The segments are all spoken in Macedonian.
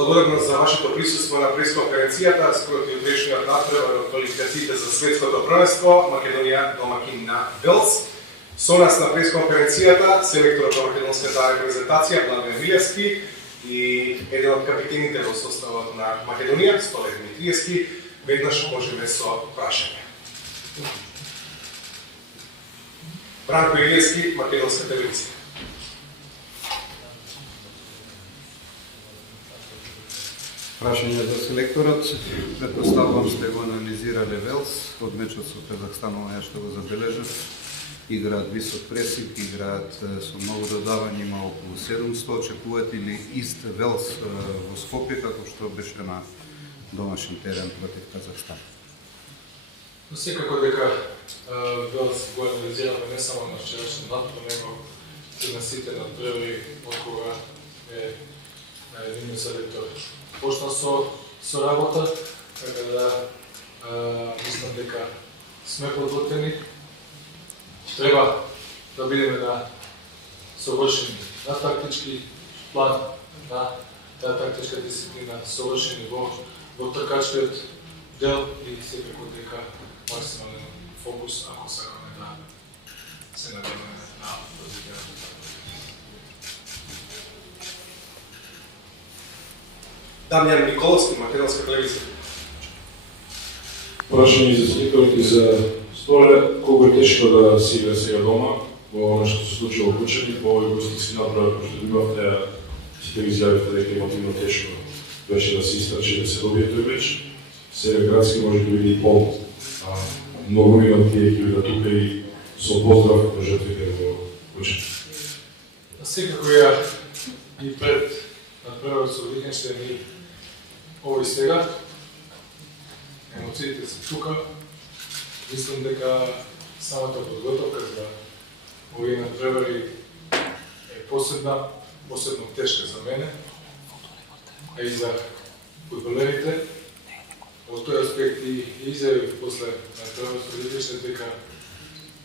Благодарност за вашето присуство на пресконференцијата според утрешниот натпревар од квалификациите за светското првенство, Македонија домакин на Велс. Со нас на пресконференцијата селекторот на македонската репрезентација Владимир Милевски и еден од капитените во составот на Македонија, Столе Димитриевски. Веднаш можеме со прашање. Бранко Илиевски, Македонска телевизија. Прашање за селекторот. Предпоставувам сте го анализирале Велс од мечот со Казахстан, ја што го забележав. Играат висок пресинг, играат со многу додавања, има околу 700. Очекувате ли ист Велс во Скопје како што беше на домашен терен против Казахстан? Секако дека Велс го анализираме не само на вчерашен натпревар, него и на сите натпревари од кога е единиот селектор почна со работа, така да мислам дека сме подготвени. Треба да бидеме на совршени на тактички план, на таа тактичка дисциплина, совршени во тркачкиот дел и секако дека максимален фокус ако сакаме да се надеваме на позицијата. Дамјан Николовски, Македонска телевизија. Прашање за селекторот и за Столе, колку е тешко да си игра сега дома, во она што се случи во Кучани, по овој гостински натпревар кој што имавте, сите ги изјавивте дека емотивно тешко беше да се истрчи, да се добие тој меч. Сега градски може да биде и пол. Многу имат тие екипи да тука и со поздрав до жртвите во Кучани. Секако ја и пред натпреварот со Лихтенштеин и овој сега, емоциите се тука. Мислам дека самата подготовка за овие натпревари е посебно тешка за мене, а и за фудбалерите. Од тој аспект и изјавив после натпреварот со Лихтенштеин дека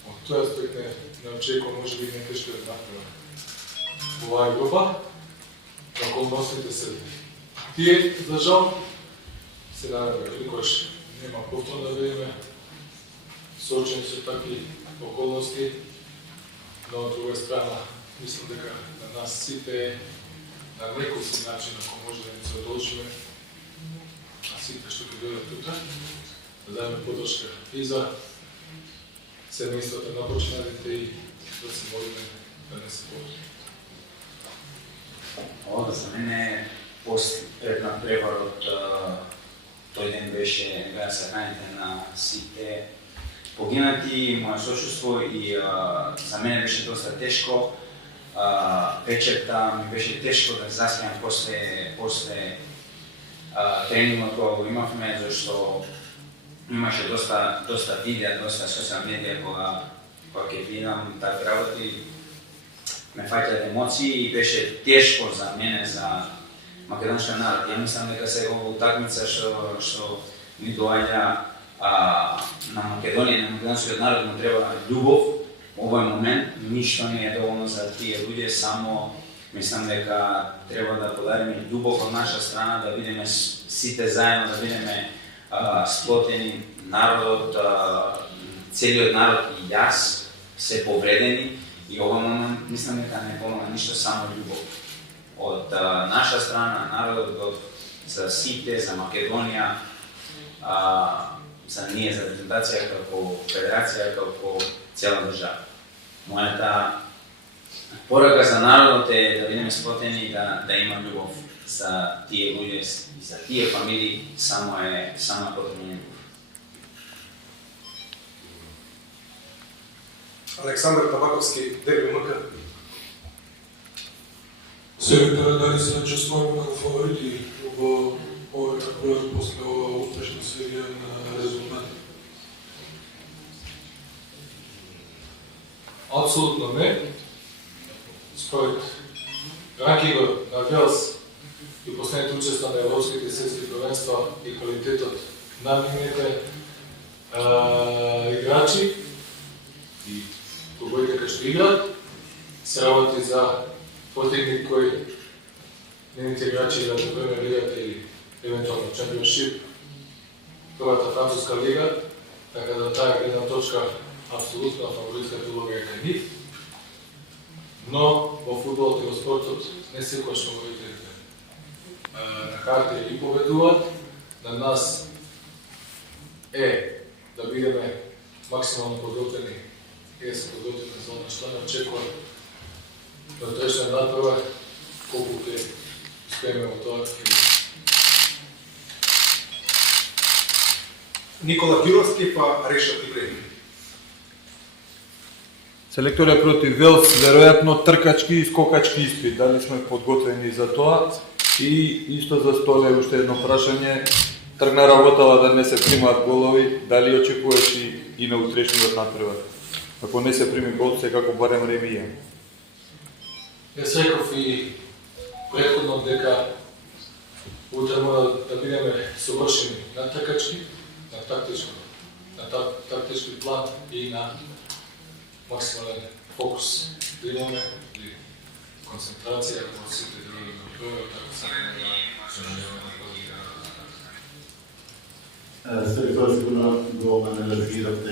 од тој аспект не очекувам можеби најтешкиот натпревар во оваа група. Околностите се тие, за жал, се надеваме никош нема повторно да видиме соочени со такви околности, но од друга страна мислам дека на нас сите на некој си начин ако може да ни се одолжиме, а сите што ќе дојдат тука, да дадеме подршка и за семејството на починалите и да се молиме да не се повтори. Ова за мене пред натпреварот тој ден беше беа саканите на сите погинати, моја сочувство и за мене беше доста тешко. Вечерта ми беше тешко да заспиам после тренингот кога го имавме, зашто имаше доста видеа, доста социјални медија кога ќе видам такви работи. Ме фаќаат емоции и беше тешко за мене, за македонскиот народ. Ја мислам дека сега ова утакмица што ни доаѓа на Македонија, на македонскиот народ му треба љубов. Овој момент ништо не е доволно за тие луѓе, само мислам дека треба да подариме љубов од наша страна, да бидеме сите заедно, да бидеме сплотени, народот, целиот народ и јас се повредени. И овој момент мислам дека не помага ништо, само љубов. Од наша страна, народот, за сите, за Македонија, за ние, за репрезентација како федерација, како цела држава. Мојата порака за народот е да бидеме сплотени, да има љубов за тие луѓе и за тие фамилии, само потребна љубов. Александар Табаковски, ДБМК. Селекторот дали се чувствуваме како фаворити во овој натпревар после ова успешна серија на резултати? Апсолутно не. Според ранкингот на Велс и последните учества на европските светски првенства и квалитетот на нивните играчи и побоите кај што играат, се работи за противник кој нивните играчи играат во Премиер лигата или евентуално Чемпионшип, првата француска лига, така да таа гледна точка апсолутно фаворитската улога е кај нив. Но во фудбалот и во спортот не секогаш фаворитите на карта и победуваат. На нас е да бидеме максимално подготвени и да се подготвиме за она што не очекува на трешна надпрва, колку ќе успееме во тоа. Никола Ѓуровски па Решат Ибрахим. Селекторија против Велс, веројатно тркачки и скокачки испит. Дали сме подготвени за тоа? И исто за Столе уште едно прашање. Тргна работала да не се примаат голови, дали очекуваш и на утрешниот надпревар? Ако не се прими гол, секако барем ремија. Јас реков и претходно дека утре мора да бидеме совршени на тркачки, на тактички план и на максимален фокус да имаме и концентрација во сите други надпревари, така се Селектор сигурно го анализирате.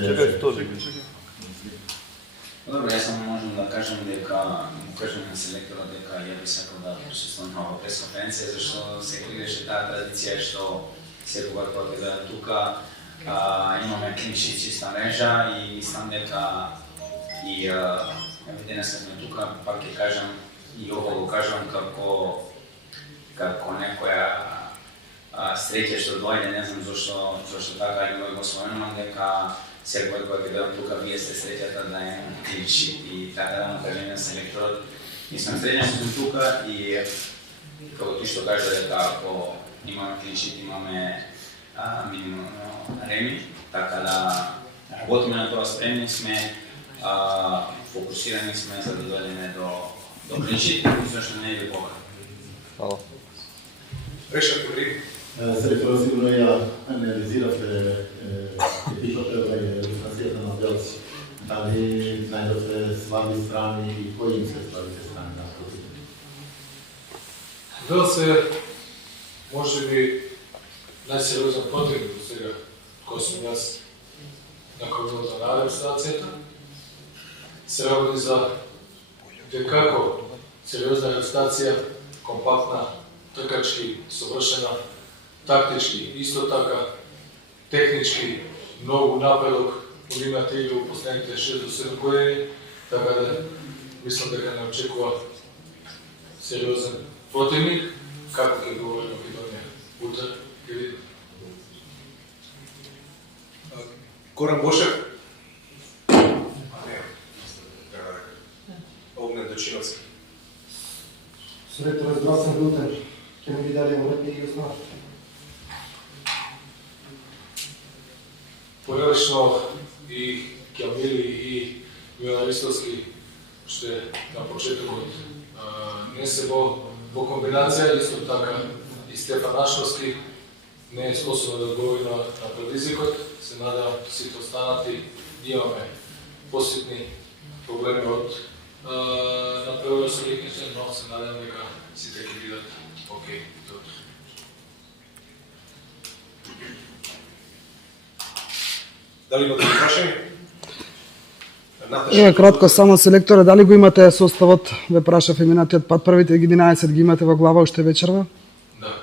Добро, јас само можам да кажам дека на селекторот дека ја би сакал да присуствувам на оваа пресконференција, зашто се гледаше таа традиција што секогаш кога ќе дојдам тука имаме клиншит чиста мрежа и мислам дека и денеска сме тука, пак ќе кажам и ово го кажам како некоја среќа што дојде, не знам зашто така и го споменувам дека секој кога ќе дојдам тука, вие сте среќата да е клиншит и така да му кажем на селекторот. И сме среќни што сме тука и како ти што кажа дека ако имаме клиншит, имаме минимумно реми, така да работиме на тоа, спремни сме, фокусирани сме за да дојдеме до клиншит, зашто не е ви повод. Фала. Решат Ибрахим. Селектор сигурно ја анализирате екипата и дистанцијата на Велс. Дали најдовте слаби страни и кои им се слабите страни на противник? Велс е можеби најсериозен противник до сега кој сум јас на крилото на администрацијата. Се работи за декако сериозна администрација, компактна, тркачки, совршена, тактички, исто така, технички, многу напредок во нивната игра во последните 6 до 7 години, така да мислам дека не очекува сериозен противник, како ќе говори Македонија утре, ќе видим. Горан Бошев. Огнен Дочиновски. Селектор здравствен утре. Ќе ми ги даде уредни и основа. Порелично и Кјамили и Милан Ристовски ще на почетокот не се во комбинација, исто така и Стефан Ашовски не е способен да одговори на предизвикот. Се надевам сите останати, имаме посетни проблеми од напреварот со Лихтенштейн, но се надевам дека сите ќе бидат окей. Дали имате прашање? Еве кратко само селекторе, дали го имате составот, ве прашав и минатиот пат, првите 11 ги имате во глава уште вечерва? Да.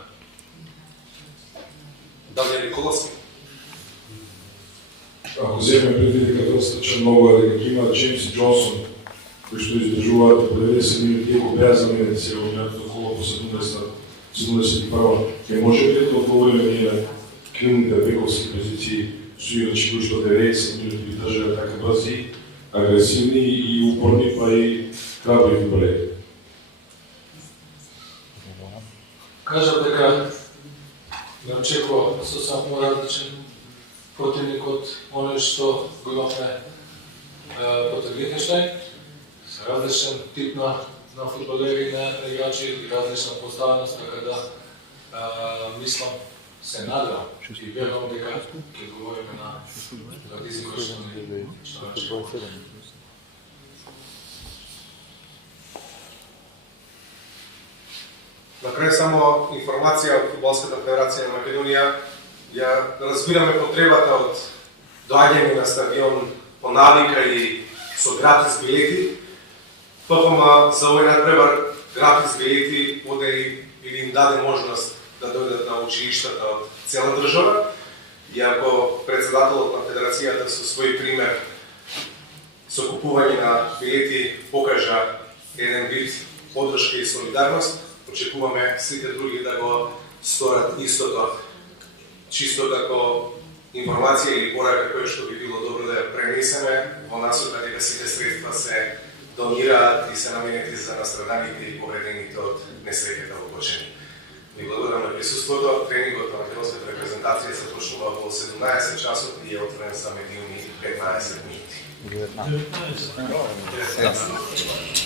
Дали Николовски? Ако земеме предвид дека достаточно многу е дека ги има Джеймс и Джонсон, кои што издржуваат по 90 минути, ако беа заменети сега во минатото коло по 71, ќе може ли да одговориме ние на крилните бековски позиции со играчи кои што 90 минути ги држаат така брзи, агресивни и упорни, па и храбри фудбалери? Кажам дека не очекува сосема различен противник од оној што го имаме против Лихтенштейн. Различен тип на фудбалери, на играчи и различна поставеност, така да мислам, се надевам и верувам дека ќе одговориме на предизвикот што не очекува. На крај само информација од Фудбалската федерација на Македонија. Ја разбираме потребата од доаѓање на стадион по навика и со гратис билети. ПФМ за овој надпревар гратис билети поде или им даде можност да дојдат на училиштата од цела држава. И ако председателот на федерацијата со свој пример со купување на билети покажа еден вид поддршка и солидарност, очекуваме сите други да го сторат истото. Чисто како информација или порака која што би било добро да ја пренесеме во насока дека сите средства се донираат и се наменети за настраданите и повредените од несреќата во Кочани. Ви благодарам на присуството. Тренингот на македонската репрезентација се почнува во 17 часот и е отворен за медиуми 15 минути. 19.